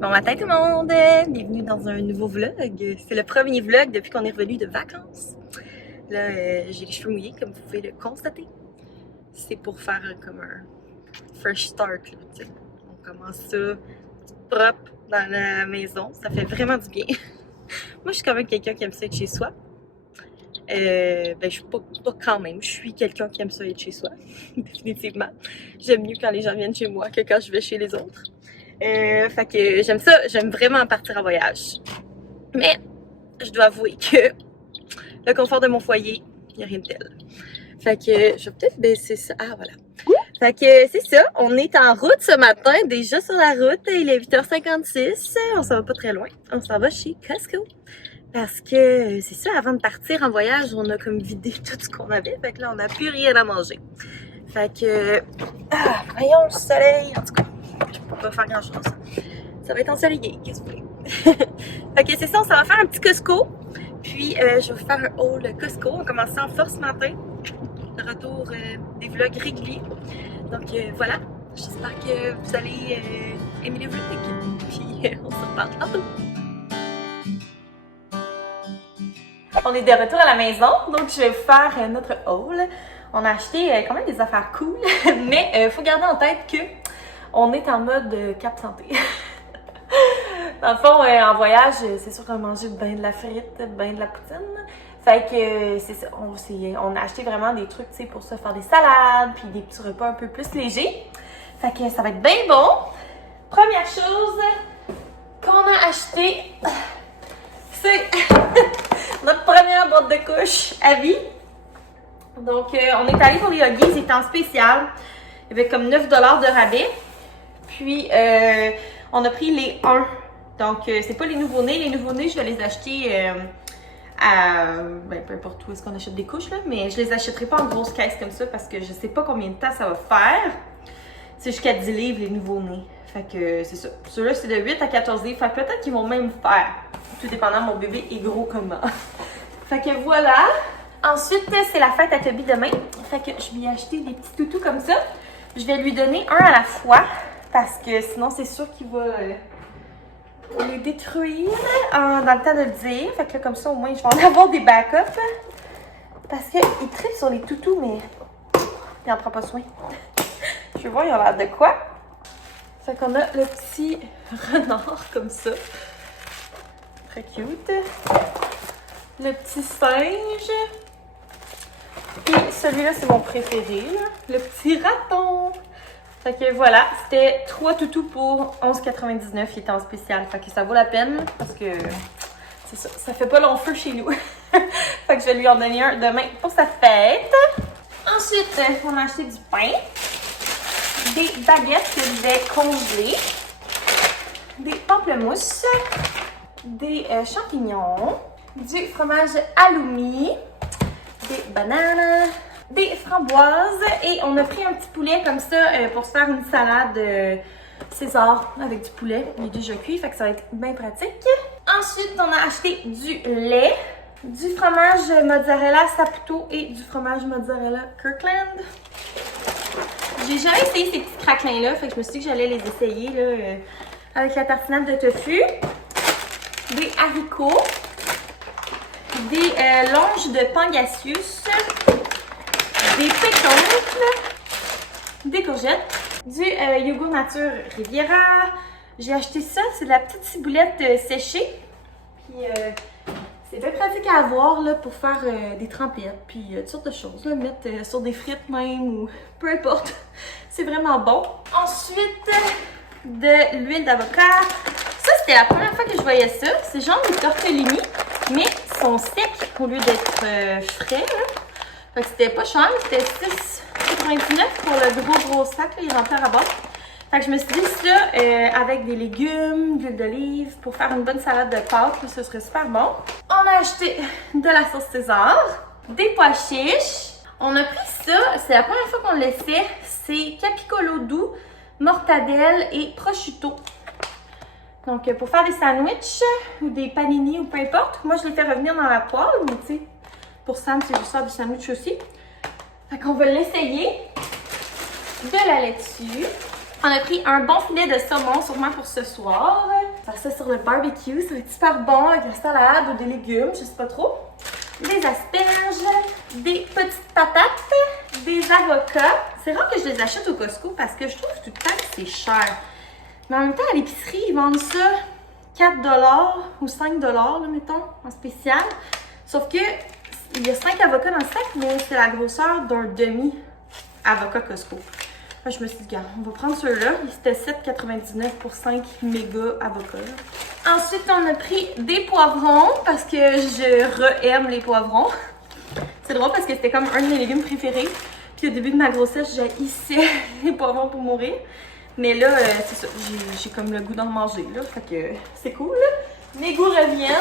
Bon matin tout le monde! Bienvenue dans un nouveau vlog. C'est le premier vlog depuis qu'on est revenu de vacances. Là, j'ai les cheveux mouillés comme vous pouvez le constater. C'est pour faire comme un fresh start. Là, on commence ça propre dans la maison. Ça fait vraiment du bien. Moi, je suis quand même quelqu'un qui aime ça être chez soi. Ben, je suis pas quand même. Je suis quelqu'un qui aime ça être chez soi. Définitivement. J'aime mieux quand les gens viennent chez moi que quand je vais chez les autres. Fait que j'aime ça, j'aime vraiment partir en voyage. Mais je dois avouer que le confort de mon foyer, il n'y a rien de tel. Fait que je vais peut-être baisser ça. Ah voilà. Fait que c'est ça, on est en route ce matin, déjà sur la route, il est 8h56, on s'en va pas très loin, on s'en va chez Costco. Parce que c'est ça, avant de partir en voyage, on a comme vidé tout ce qu'on avait, fait que là on n'a plus rien à manger. Fait que, voyons le soleil, en tout cas. Je peux pas faire grand chose. Ça va être ensoleillé, qu'est-ce que vous voulez? Fait que c'est ça, on s'en va faire un petit Costco. Puis je vais vous faire un haul Costco. On commence en force ce matin. Le retour des vlogs réguliers. Donc voilà. J'espère que vous allez aimer les vlogs. Puis on se reparle tantôt. On est de retour à la maison. Donc je vais vous faire notre haul. On a acheté quand même des affaires cool. Mais il faut garder en tête que on est en mode cap santé. Dans le fond, en voyage, c'est sûr qu'on a mangé bien de la frite, bien de la poutine. Fait que c'est ça, on a acheté vraiment des trucs, tu sais, pour se faire des salades, puis des petits repas un peu plus légers. Fait que ça va être bien bon. Première chose qu'on a acheté, c'est notre première boîte de couches à vie. Donc, on est allé pour les Huggies, ils étaient en spécial. Il y avait comme 9$ de rabais. Puis, on a pris les 1. Donc, c'est pas les nouveaux-nés. Les nouveaux-nés, je vais les acheter ben, peu importe où est-ce qu'on achète des couches, là. Mais je les achèterai pas en grosse caisse comme ça parce que je sais pas combien de temps ça va faire. C'est jusqu'à 10 livres, les nouveaux-nés. Fait que c'est ça. Ceux-là, c'est de 8 à 14 livres. Fait que peut-être qu'ils vont même faire. Tout dépendant, mon bébé est gros comme moi. Fait que voilà. Ensuite, c'est la fête à Toby demain. Fait que je lui ai acheté des petits toutous comme ça. Je vais lui donner un à la fois. Parce que sinon, c'est sûr qu'il va les détruire dans le temps de le dire. Fait que là, comme ça, au moins, je vais en avoir des backups. Parce qu'il tripe sur les toutous, mais il n'en prend pas soin. Je vais voir, il a l'air de quoi. Fait qu'on a le petit renard comme ça. Très cute. Le petit singe. Puis celui-là, c'est mon préféré, là. Le petit raton. Fait que voilà, c'était 3 toutous pour 11,99. Il était en spécial. Fait que ça vaut la peine parce que c'est ça, ça fait pas long feu chez nous. Fait que je vais lui en donner un demain pour sa fête. Ensuite, on a acheté du pain, des baguettes que je vais congeler, des pamplemousses, des champignons, du fromage halloumi, des bananes, des framboises et on a pris un petit poulet comme ça pour se faire une salade César avec du poulet. Il est déjà cuit, fait que ça va être bien pratique. Ensuite, on a acheté du lait, du fromage mozzarella Saputo et du fromage mozzarella Kirkland. J'ai jamais essayé ces petits craquelins-là, fait que je me suis dit que j'allais les essayer là, avec la tartinade de tofu. Des haricots, des longes de pangasius, des pétoncles, des courgettes, du yogourt nature Riviera. J'ai acheté ça, c'est de la petite ciboulette séchée. Puis c'est bien pratique à avoir là, pour faire des tremplettes, puis toutes sortes de choses. Là, mettre sur des frites même ou peu importe. C'est vraiment bon. Ensuite, de l'huile d'avocat. Ça, c'était la première fois que je voyais ça. C'est genre des tortellini, mais ils sont secs au lieu d'être frais. Là. Fait que c'était pas cher, c'était 6,99 pour le gros sac, là, il est rempli à bord. Fait que je me suis dit ça avec des légumes, de l'huile d'olive, pour faire une bonne salade de pâtes, là, ce serait super bon. On a acheté de la sauce César, des pois chiches. On a pris ça, c'est la première fois qu'on le fait, c'est capicolo doux, mortadelle et prosciutto. Donc pour faire des sandwichs ou des panini ou peu importe, moi je les fais revenir dans la poêle, mais tu sais, pour Sam, c'est juste faire du sandwich aussi. Fait qu'on va l'essayer. De la laitue. On a pris un bon filet de saumon, sûrement pour ce soir. Faire ça sur le barbecue, ça va être super bon avec la salade ou des légumes, je sais pas trop. Des asperges, des petites patates, des avocats. C'est rare que je les achète au Costco parce que je trouve tout le temps que c'est cher. Mais en même temps, à l'épicerie, ils vendent ça 4$ ou 5$, là, mettons, en spécial. Sauf que il y a 5 avocats dans le sac, mais c'est la grosseur d'un demi-avocat Costco. Là, je me suis dit, regarde, on va prendre ceux-là. C'était 7,99 pour 5 méga avocats. Ensuite, on a pris des poivrons parce que je re-aime les poivrons. C'est drôle parce que c'était comme un de mes légumes préférés. Puis au début de ma grossesse, j'haïssais les poivrons pour mourir. Mais là, c'est ça, j'ai comme le goût d'en manger, là. Fait que c'est cool, là. Mes goûts reviennent.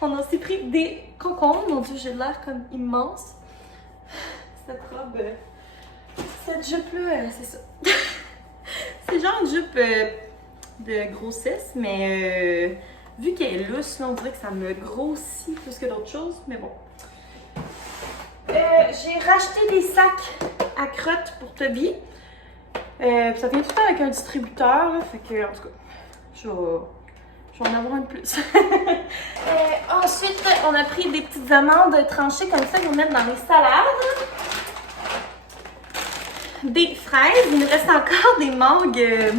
On a aussi pris des concombres. Mon Dieu, j'ai l'air comme immense. Cette robe, cette jupe-là, c'est ça. C'est genre une jupe de grossesse, mais vu qu'elle est lousse, là, on dirait que ça me grossit plus que d'autres choses. Mais bon. J'ai racheté des sacs à crottes pour Toby. Ça vient tout le temps avec un distributeur, là, fait que, en tout cas, je vais en avoir un de plus. Ensuite, on a pris des petites amandes tranchées comme ça qu'on met dans les salades. Des fraises. Il nous reste encore des mangues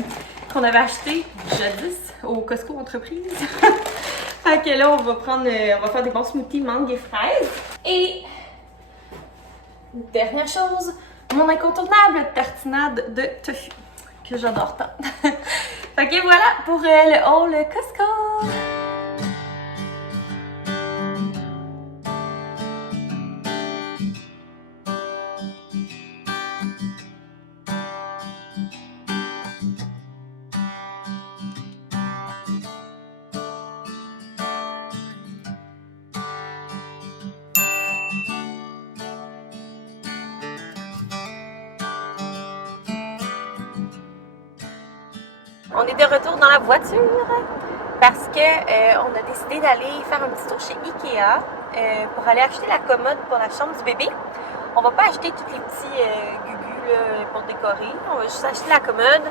qu'on avait achetées jadis au Costco Entreprise. Fait que là, on va faire des bons smoothies mangue et fraises. Et dernière chose, mon incontournable tartinade de tofu, que j'adore tant. Fait que voilà pour le haul Costco! On est de retour dans la voiture parce que on a décidé d'aller faire un petit tour chez Ikea pour aller acheter la commode pour la chambre du bébé. On va pas acheter tous les petits gugus là, pour décorer. On va juste acheter la commode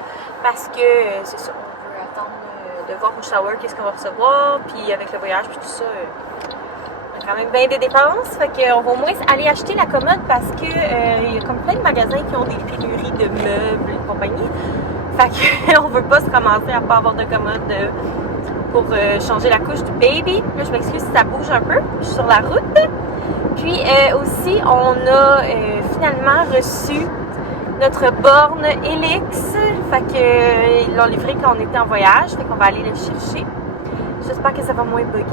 parce que c'est ça, on veut attendre de voir au shower qu'est-ce qu'on va recevoir. Puis avec le voyage puis tout ça, on a quand même bien des dépenses. Fait qu'on va au moins aller acheter la commode parce que il y a comme plein de magasins qui ont des pénuries de meubles et compagnie. Fait qu'on veut pas se ramasser à pas avoir de commode pour changer la couche du baby. Là, je m'excuse si ça bouge un peu. Je suis sur la route. Puis aussi, on a finalement reçu notre borne Helix. Fait que ils l'ont livré quand on était en voyage. Fait qu'on va aller le chercher. J'espère que ça va moins bugger.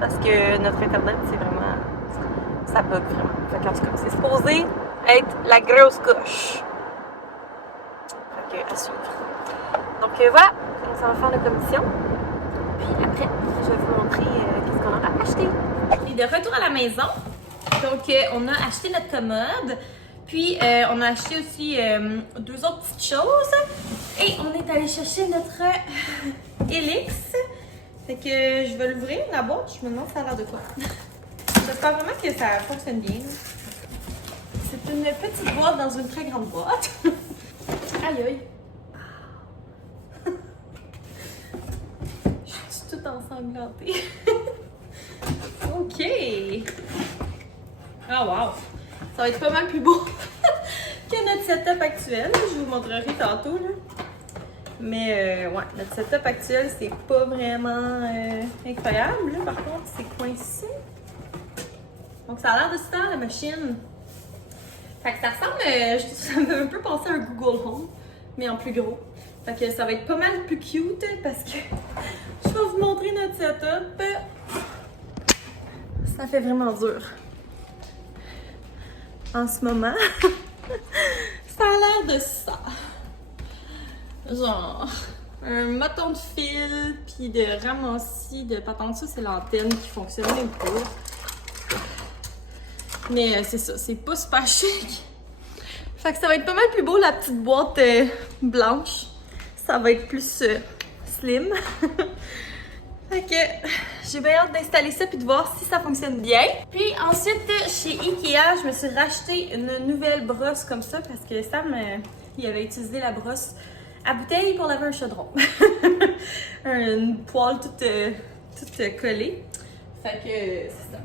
Parce que notre internet, c'est vraiment... ça bug vraiment. Fait qu'en tout cas, c'est supposé être la grosse coche. À suivre. Donc voilà, ça va faire la commission. Puis après, je vais vous montrer qu'est-ce qu'on aura acheté. Et de retour à la maison, donc on a acheté notre commode. Puis on a acheté aussi deux autres petites choses. Et on est allé chercher notre Helix. Fait que je vais l'ouvrir la boîte. Je me demande ça a l'air de quoi. J'espère vraiment que ça fonctionne bien. C'est une petite boîte dans une très grande boîte. Aïe aïe! Je suis toute ensanglantée. OK! Ah wow! Ça va être pas mal plus beau que notre setup actuel. Je vous montrerai tantôt. Là. Mais ouais, notre setup actuel, c'est pas vraiment incroyable. Là. Par contre, c'est coincé. Donc ça a l'air de se faire la machine. Fait que ça ressemble, ça me fait un peu penser à un Google Home, mais en plus gros. Fait que ça va être pas mal plus cute parce que je vais vous montrer notre setup. Ça fait vraiment dur. En ce moment, ça a l'air de ça. Genre, un moton de fil, puis de ramassis, de patente. Ça, c'est l'antenne qui fonctionne même pas. Mais c'est ça, c'est pas super chic. Fait que ça va être pas mal plus beau la petite boîte blanche. Ça va être plus slim. Fait que j'ai bien hâte d'installer ça puis de voir si ça fonctionne bien. Puis ensuite, chez Ikea, je me suis racheté une nouvelle brosse comme ça parce que il avait utilisé la brosse à bouteille pour laver un chaudron. Une poêle toute collée. Fait que c'est ça.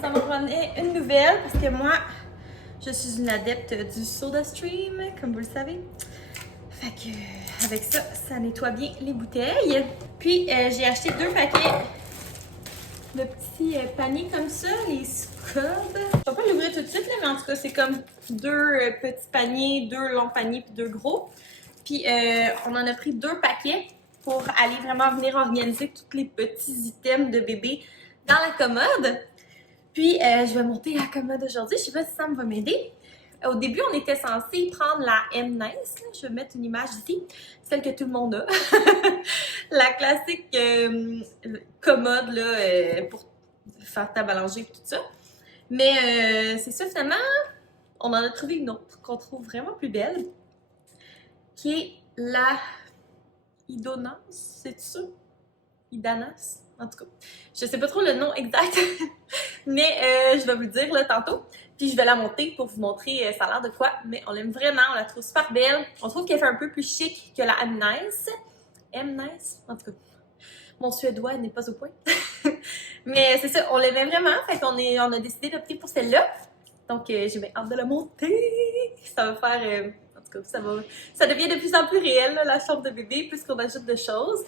Ça me prenait une nouvelle parce que moi, je suis une adepte du SodaStream, comme vous le savez. Fait que avec ça, ça nettoie bien les bouteilles. Puis j'ai acheté 2 paquets de petits paniers comme ça, les Scrubs. Je vais pas l'ouvrir tout de suite, là, mais en tout cas, c'est comme 2 petits paniers, 2 longs paniers puis 2 gros. Puis on en a pris 2 paquets pour aller vraiment venir organiser tous les petits items de bébé dans la commode. Puis je vais monter la commode aujourd'hui. Je sais pas si Sam va m'aider. Au début, on était censé prendre la M-Nice. Je vais mettre une image ici, celle que tout le monde a. La classique commode là, pour faire table à langer et tout ça. Mais c'est ça, finalement, on en a trouvé une autre qu'on trouve vraiment plus belle, qui est la Idonas, c'est ça? Idanas? En tout cas, je sais pas trop le nom exact, mais je vais vous le dire là tantôt. Puis je vais la monter pour vous montrer ça a l'air de quoi, mais on l'aime vraiment, on la trouve super belle. On trouve qu'elle fait un peu plus chic que la M-Nice. M-Nice? En tout cas, mon suédois n'est pas au point. Mais c'est ça, on l'aimait vraiment, fait qu'on on a décidé d'opter pour celle-là. Donc j'ai bien hâte de la monter. Ça va faire... en tout cas, ça devient de plus en plus réel, là, la chambre de bébé, puisqu'on ajoute de choses.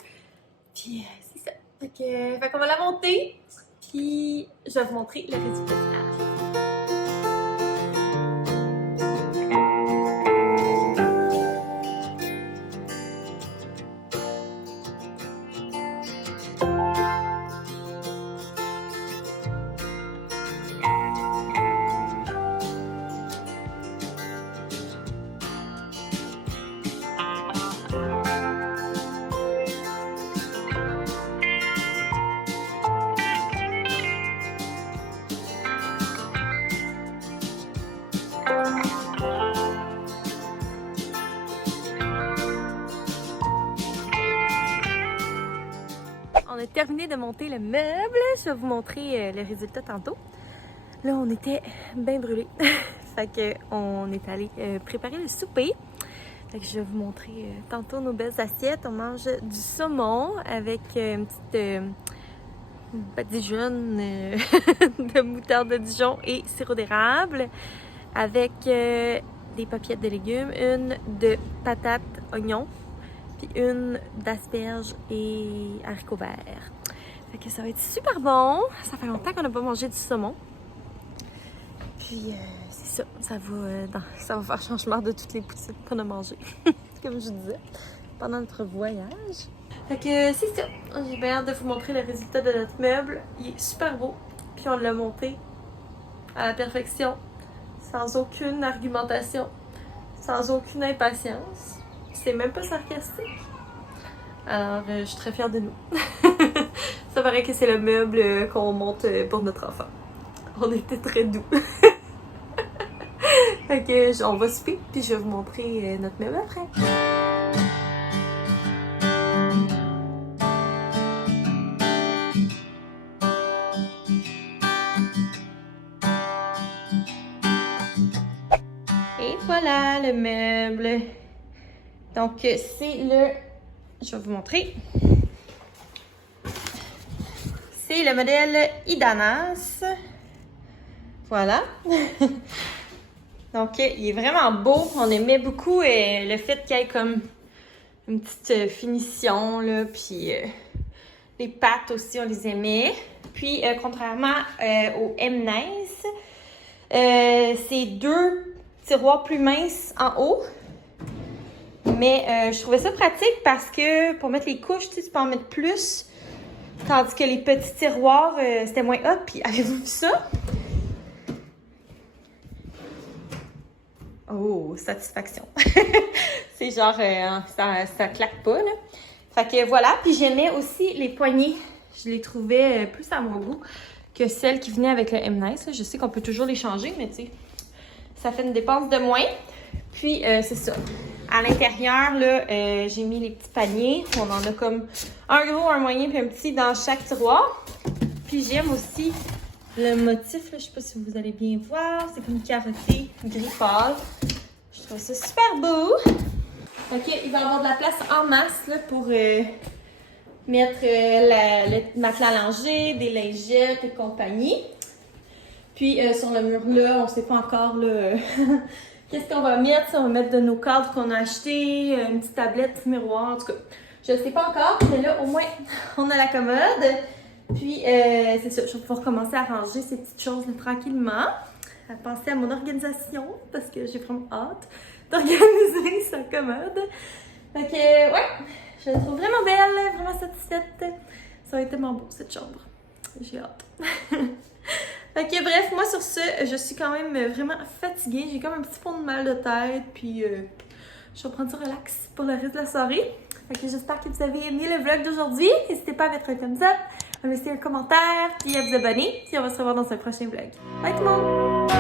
Puis c'est ça. Fait qu'on va la monter, puis je vais vous montrer le résultat final. On a terminé de monter le meuble. Je vais vous montrer le résultat tantôt. Là, on était bien brûlés. Fait qu'on est allé préparer le souper. Fait que je vais vous montrer tantôt nos belles assiettes. On mange du saumon avec une petite badigeonne de moutarde de Dijon et sirop d'érable. Avec des papillettes de légumes, une de patates, oignons, puis une d'asperges et haricots verts. Fait que ça va être super bon. Ça fait longtemps qu'on n'a pas mangé du saumon. Puis c'est ça, ça va faire changement de toutes les poutines qu'on a mangées, comme je disais, pendant notre voyage. Fait que c'est ça. J'ai bien hâte de vous montrer le résultat de notre meuble. Il est super beau. Puis on l'a monté à la perfection, sans aucune argumentation, sans aucune impatience. C'est même pas sarcastique. Alors, je suis très fière de nous. Ça paraît que c'est le meuble qu'on monte pour notre enfant. On était très doux. Fait que, on va souper, puis je vais vous montrer notre meuble après. Et voilà le meuble. Donc, c'est le... Je vais vous montrer. C'est le modèle Idanas. Voilà. Donc, il est vraiment beau. On aimait beaucoup le fait qu'il y ait comme une petite finition, là. Puis, les pattes aussi, on les aimait. Puis, contrairement au M-Nice, c'est 2 tiroirs plus minces en haut. Mais je trouvais ça pratique parce que pour mettre les couches, tu peux en mettre plus. Tandis que les petits tiroirs, c'était moins hot. Puis avez-vous vu ça? Oh, satisfaction. C'est genre, ça claque pas, là. Fait que voilà. Puis j'aimais aussi les poignées. Je les trouvais plus à mon goût que celles qui venaient avec le M-Nice. Je sais qu'on peut toujours les changer, mais tu sais, ça fait une dépense de moins. Puis c'est ça. À l'intérieur, là, j'ai mis les petits paniers. On en a comme un gros, un moyen puis un petit dans chaque tiroir. Puis j'aime aussi le motif, là, je sais pas si vous allez bien voir. C'est comme carotté, gris pâle. Je Je trouve ça super beau. Ok, il va y avoir de la place en masse là, pour mettre le matelas allongé, des lingettes et compagnie. Puis sur le mur là, on sait pas encore là, qu'est-ce qu'on va mettre. On va mettre de nos cadres qu'on a achetés, une petite tablette, petit miroir, en tout cas. Je sais pas encore, mais là au moins on a la commode. Puis c'est ça, je vais pouvoir commencer à ranger ces petites choses là, tranquillement. À penser à mon organisation parce que j'ai vraiment hâte d'organiser sa commode. Fait que ouais, je la trouve vraiment belle, vraiment satisfaite. Ça va être tellement beau cette chambre. J'ai hâte. Fait que bref, moi sur ce, je suis quand même vraiment fatiguée. J'ai comme un petit fond de mal de tête. Puis je vais prendre ça relax pour le reste de la soirée. Fait que j'espère que vous avez aimé le vlog d'aujourd'hui. N'hésitez pas à mettre un thumbs up, à laisser un commentaire, puis à vous abonner. Puis on va se revoir dans un prochain vlog. Bye tout le monde!